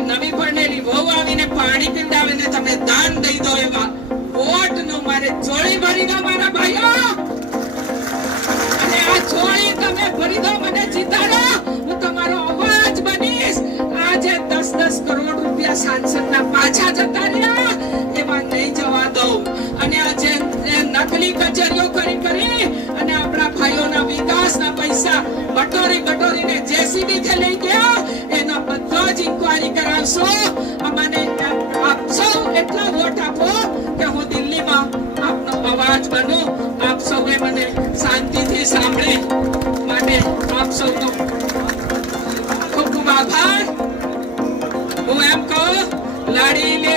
નવી પરણેલી વહુ આવીને પાણી પીવડાવે ને તમે દાન દઈ દો એવા કોટનું મારે ચોળી ભરી દો મારા ભાઈઓ. અને આ ચોળી તમે ભરી દો મને જીતાડો. હું તમારો અવાજ બનીશ. આજે 10 10 કરોડ રૂપિયા સાંસદના પાછા જતા રહ્યા. એમાં નહીં જવા દઉં. અને આ જે જે નકલી કચેરીઓ કરી કરી અને આપણા ભાઈઓના વિકાસના પૈસા બટોરી બટોરીને જેસીબી થી લઈ સૌએ શાંતિથી સાંભળે માટે આપ સૌનો ખૂબ ખૂબ આભાર. હું એમ કહું લડી લેવે પડે